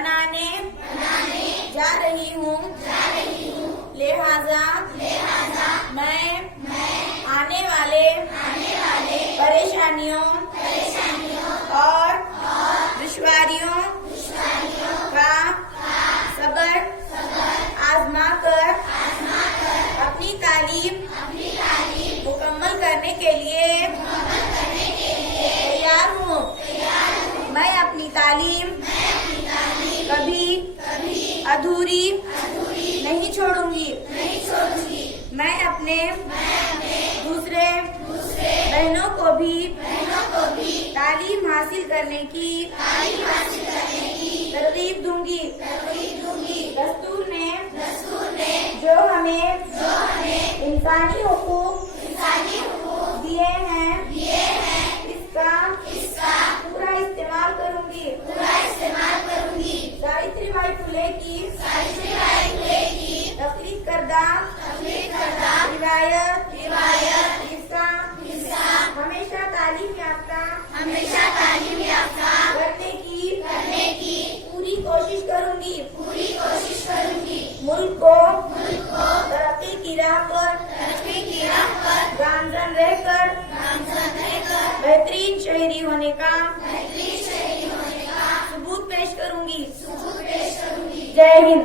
बनाने जा रही हूँ, लिहाजा मैं आने वाले परेशानियों और दुश्वारियों का सब्र आजमा कर अपनी तालीम मुकम्मल करने के लिए तैयार हूँ। मैं अपनी तालीम कभी अधूरी नहीं छोड़ूंगी। मैं अपने दूसरे बहनों को भी तालीम हासिल करने की तरगीब दूंगी। दस्तूर ने जो हमें इंसानी हुकूक दिए हैं, इसका पूरा इस्तेमाल करूंगी। सावित्रीबाई फुले की तख्लीक करदा रिवायत किस्सा हमेशा तालीम याफ्ता करने की पूरी कोशिश करूंगी। मुल्क को तरक्की की राह पर गामजन रहकर बेहतरीन शहरी होने का सबूत पेश करूंगी। जय हिंद।